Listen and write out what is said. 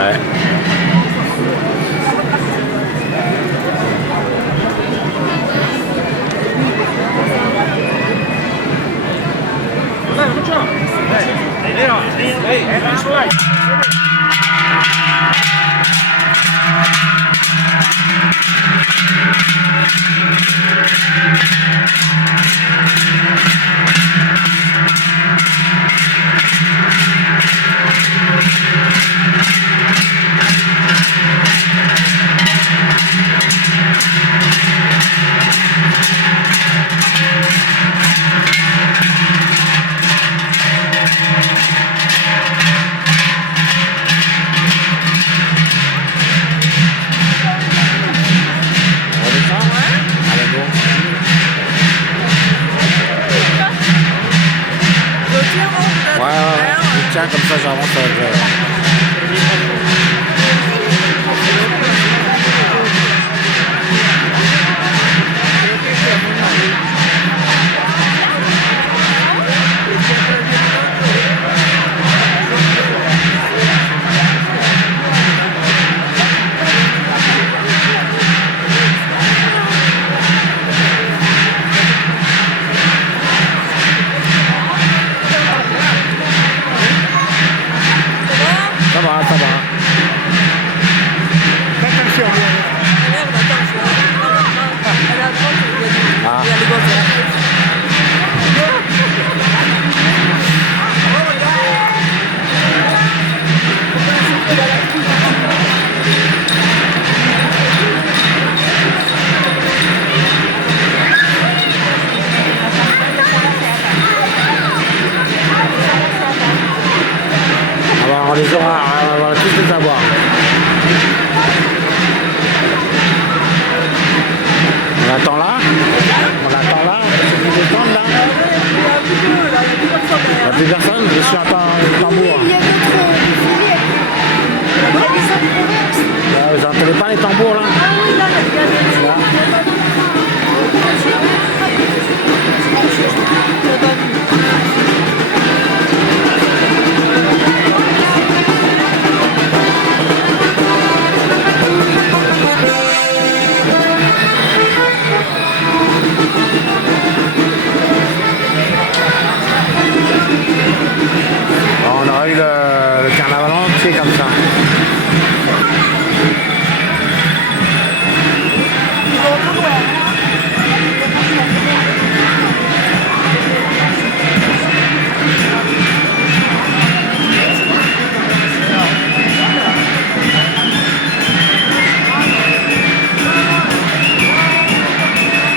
Ouais. Tiens, comme ça j'avance avec ça va, ça va. Attention. Merde, attends, je vais... Elle est à droite, il y a les gosses là. On les aura, on va tous les avoir. On attend là. On attend là. On descend là. Il n'y a plus personne. Je suis à tambour. Il y a d'autres défilés. Vous n'entendez pas les tambours là? Ah oui, là, il y a des... Là. On aura eu le carnaval entier comme ça.